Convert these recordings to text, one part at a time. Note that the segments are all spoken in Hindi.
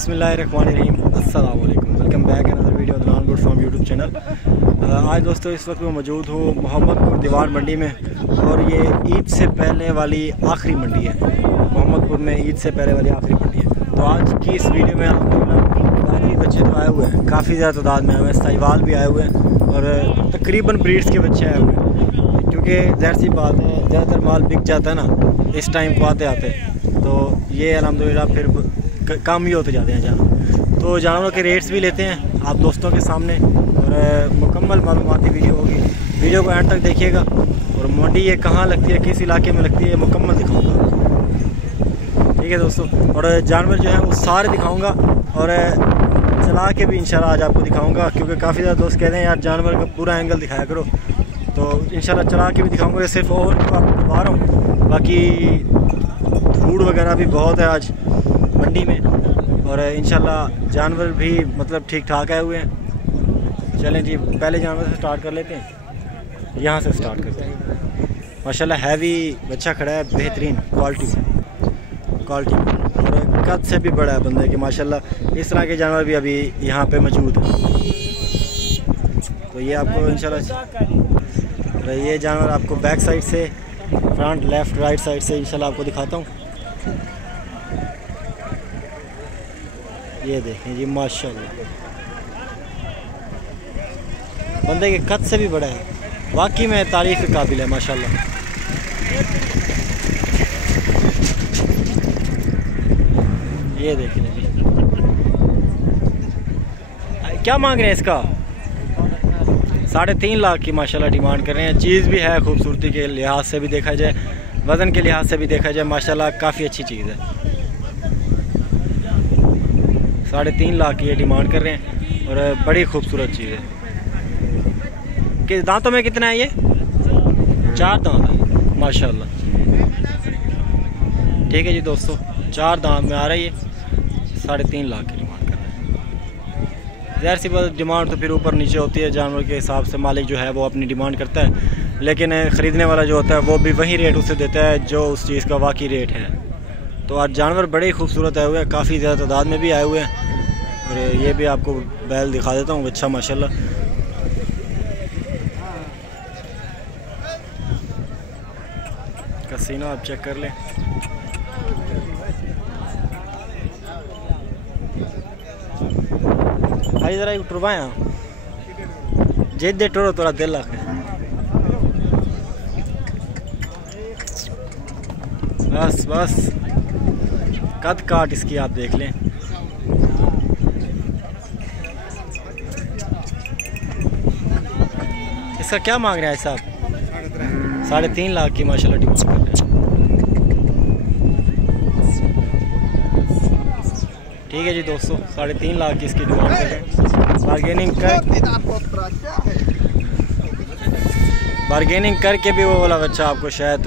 बिस्मिल्लाहिर्रहमानिर्रहीम, अस्सलाम वालेकुम। Welcome back another video Adnan good from YouTube channel. आज दोस्तों इस वक्त मैं मौजूद हूँ मोहम्मदपुर दीवार मंडी में, और ये ईद से पहले वाली आखिरी मंडी है। मोहम्मदपुर में ईद से पहले वाली आखिरी मंडी है। तो आज की इस वीडियो में बाजी बच्चे तो आए हुए हैं, काफ़ी ज़्यादा तादाद में आए हुए हैं। साहिवाल भी आए हुए हैं और तकरीबन ब्रीड्स के बच्चे आए हुए हैं, क्योंकि ज़ाहिर सी बात है ज़्यादातर माल बिक जाता है ना इस टाइम को आते आते। तो ये अल्हम्दुलिल्लाह फिर काम ही होते जाते हैं जानवर। तो जानवरों के रेट्स भी लेते हैं आप दोस्तों के सामने, और मुकम्मल मालूमाती वीडियो होगी। वीडियो को एंड तक देखिएगा, और मंडी ये कहाँ लगती है, किस इलाके में लगती है, मुकम्मल दिखाऊंगा। ठीक है दोस्तों, और जानवर जो है वो सारे दिखाऊंगा, और चला के भी इंशाल्लाह आज आपको दिखाऊंगा, क्योंकि काफ़ी ज़्यादा दोस्त कहते हैं यार जानवर का पूरा एंगल दिखाया करो। तो इंशाल्लाह चला के भी दिखाऊंगा। सिर्फ और आपको करवा रहा हूँ, बाकी फूड वगैरह भी बहुत है आज मंडी में, और इंशाल्लाह जानवर भी मतलब ठीक ठाक आए हुए हैं। चलें जी, पहले जानवर से स्टार्ट कर लेते हैं। यहाँ से स्टार्ट करते हैं। माशाल्लाह हैवी बच्चा खड़ा है, बेहतरीन क्वालिटी और कद से भी बड़ा है बंदे के माशाल्लाह। इस तरह के जानवर भी अभी यहाँ पे मौजूद हैं। तो ये आपको इंशाल्लाह ये जानवर आपको बैक साइड से, फ्रंट लेफ़्ट राइट साइड से इंशाल्लाह आपको दिखाता हूँ। ये देखें जी माशाल्लाह, बंदे के कद से भी बड़ा है, वाकई में तारीफ़ के काबिल है माशाल्लाह। ये देखें जी, क्या मांग रहे हैं इसका? 3.5 लाख की माशाल्लाह डिमांड कर रहे हैं। चीज़ भी है, खूबसूरती के लिहाज से भी देखा जाए, वज़न के लिहाज से भी देखा जाए, माशाल्लाह काफ़ी अच्छी चीज़ है। 3.5 लाख की ये डिमांड कर रहे हैं, और बड़ी खूबसूरत चीज़ है। कि दांतों में कितना है ये? 4 दांत है माशाल्लाह। ठीक है जी दोस्तों, 4 दांत में आ रहा है ये, 3.5 लाख की डिमांड कर रहे हैं। ज़ाहिर सी बात, डिमांड तो फिर ऊपर नीचे होती है, जानवर के हिसाब से मालिक जो है वो अपनी डिमांड करता है, लेकिन ख़रीदने वाला जो होता है वो भी वही रेट उसे देता है जो उस चीज़ का वाकई रेट है। तो आज जानवर बड़े ही खूबसूरत आए हुए हैं, काफ़ी ज़्यादा तादाद में भी आए हुए हैं, और ये भी आपको बैल दिखा देता हूँ। अच्छा माशाल्लाह, कसीना आप चेक कर लें। भाई ज़रा टुरवाया जेद दे टोरो तोरा दिल लाख बस बस। कद काट इसकी आप देख लें। इसका क्या मांग रहे हैं साहब? 3.5 लाख की माशाल्लाह डिमांड कर रहे हैं। ठीक है जी दोस्तों, 3.5 लाख की इसकी डिमांड कर रहे हैं। बारगेनिंग करके भी वो वाला बच्चा आपको शायद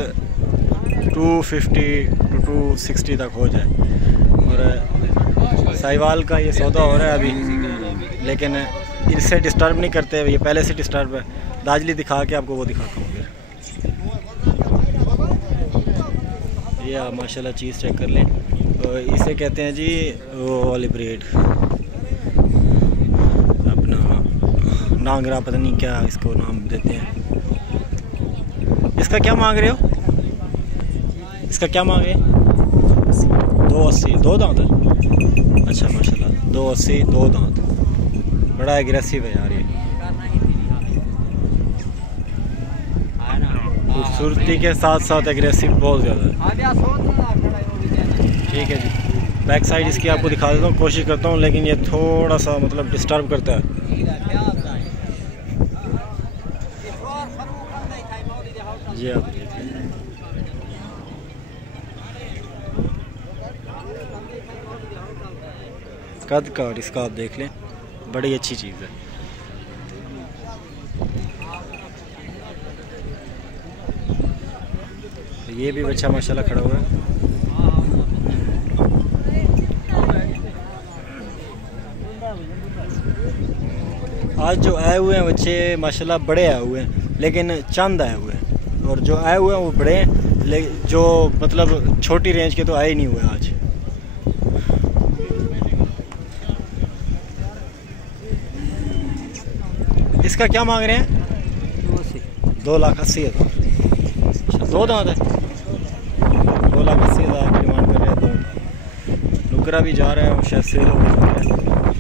250 to 260 तक हो जाए। और साहिवाल का ये सौदा हो रहा है अभी, लेकिन इससे डिस्टर्ब नहीं करते, ये पहले से डिस्टर्ब है। दाजली दिखा के आपको वो दिखाता हूँ फिर। ये आप माशाल्लाह चीज़ चेक कर लें। तो इसे कहते हैं जी वो वाली ब्रीड, अपना नांगरा, पता नहीं क्या इसको नाम देते हैं। इसका क्या मांग रहे हो? इसका क्या मांग रहे हैं? 280, 2 दांत है। अच्छा माशाल्लाह, 280, 2 दांत, बड़ा एग्रेसिव है यार ये, खूबसूरती के साथ साथ एग्रेसिव बहुत ज़्यादा है। ठीक है जी, बैक साइड इसकी आपको दिखा देता हूँ, कोशिश करता हूँ, लेकिन ये थोड़ा सा मतलब डिस्टर्ब करता है। जी आप कद काट इसका आप देख लें, बड़ी अच्छी चीज़ है। ये भी बच्चा माशाल्लाह खड़ा हुआ है। आज जो आए हुए हैं बच्चे माशाल्लाह बड़े आए हुए हैं, लेकिन चंद आए हुए हैं, और जो आए हुए हैं वो बड़े हैं, लेकिन जो मतलब छोटी रेंज के तो आए ही नहीं हुए आज। इसका क्या मांग रहे हैं? 2,80,000। अच्छा, 2 दांत है। 2,80,000 की डिमांड कर रहे हैं। 2 नुकरा भी जा रहा है और शायद सेल हो गया।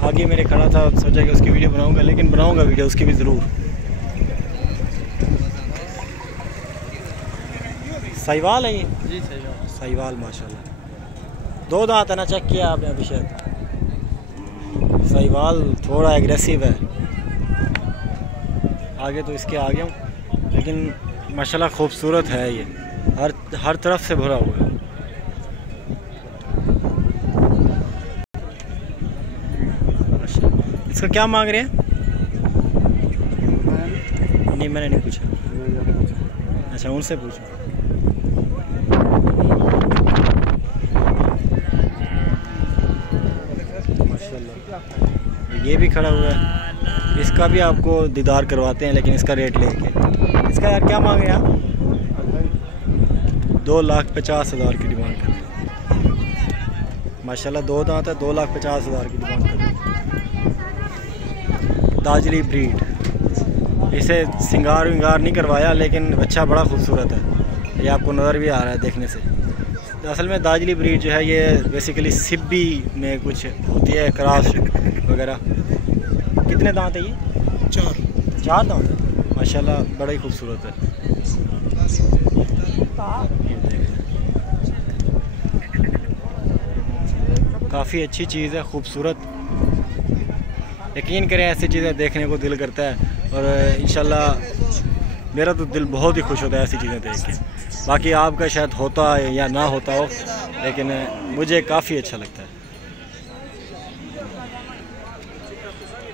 आगे मेरे खड़ा था, सोचा कि उसकी वीडियो बनाऊंगा, लेकिन बनाऊंगा वीडियो उसकी भी ज़रूर। साहिवाल है ये? जी साहिवाल। साहिवाल माशाल्लाह। 2 दांत है ना, चेक किया आपने अभी शायद। साहिवाल थोड़ा एग्रेसिव है, आगे तो इसके आगे हूँ, लेकिन माशाल्लाह खूबसूरत है ये, हर तरफ से भरा हुआ है। माशाल्लाह। इसका क्या मांग रहे हैं? नहीं, मैंने नहीं पूछा। अच्छा, उनसे पूछो। माशाल्लाह, ये भी खड़ा हुआ है। इसका भी आपको दीदार करवाते हैं, लेकिन इसका रेट लेके। इसका यार क्या मांग रहे हैं आप? 2,50,000 की डिमांड कर रहे हैं। माशाल्लाह 2 दांत है, 2,50,000 की डिमांड कर रहे हैं। दाजली ब्रीड, इसे सिंगार विंगार नहीं करवाया, लेकिन बच्चा बड़ा खूबसूरत है। ये आपको नज़र भी आ रहा है देखने से। असल में दाजली ब्रीड जो है ये बेसिकली सिब्बी में कुछ होती है, क्रॉस वगैरह। कितने दांत है ये? 4 दांत है। माशाल्लाह बड़ा ही खूबसूरत है। काफ़ी अच्छी चीज़ है, खूबसूरत। यकीन करें, ऐसी चीज़ें देखने को दिल करता है, और इंशाल्लाह मेरा तो दिल बहुत ही खुश होता है ऐसी चीज़ें देख के। बाकी आपका शायद होता है या ना होता हो, लेकिन मुझे काफ़ी अच्छा लगता है।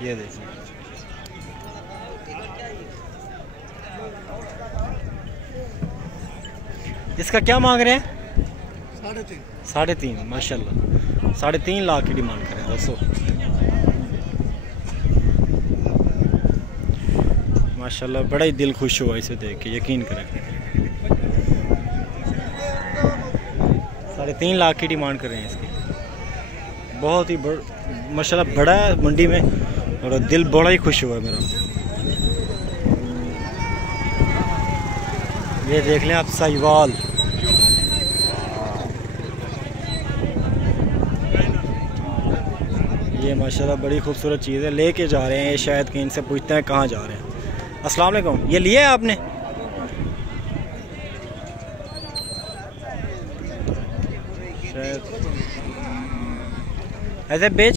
ये देखिए, इसका क्या मांग रहे हैं? 3.5। माशाल्लाह 3.5 लाख की डिमांड करें दोस्तों। माशाल्लाह बड़ा ही दिल खुश हुआ इसे देख के, यकीन करें। 3.5 लाख की डिमांड कर रहे हैं इसकी। बहुत ही माशाल्लाह बड़ा है मंडी में, और दिल बड़ा ही खुश हुआ है मेरा। ये देख लें आप, साहिवाल। ये माशाल्लाह बड़ी खूबसूरत चीज़ है, लेके जा रहे हैं ये, शायद कहीं से पूछते हैं कहाँ जा रहे हैं। अस्सलाम वालेकुम, ये लिए आपने? शायद ऐसे बेच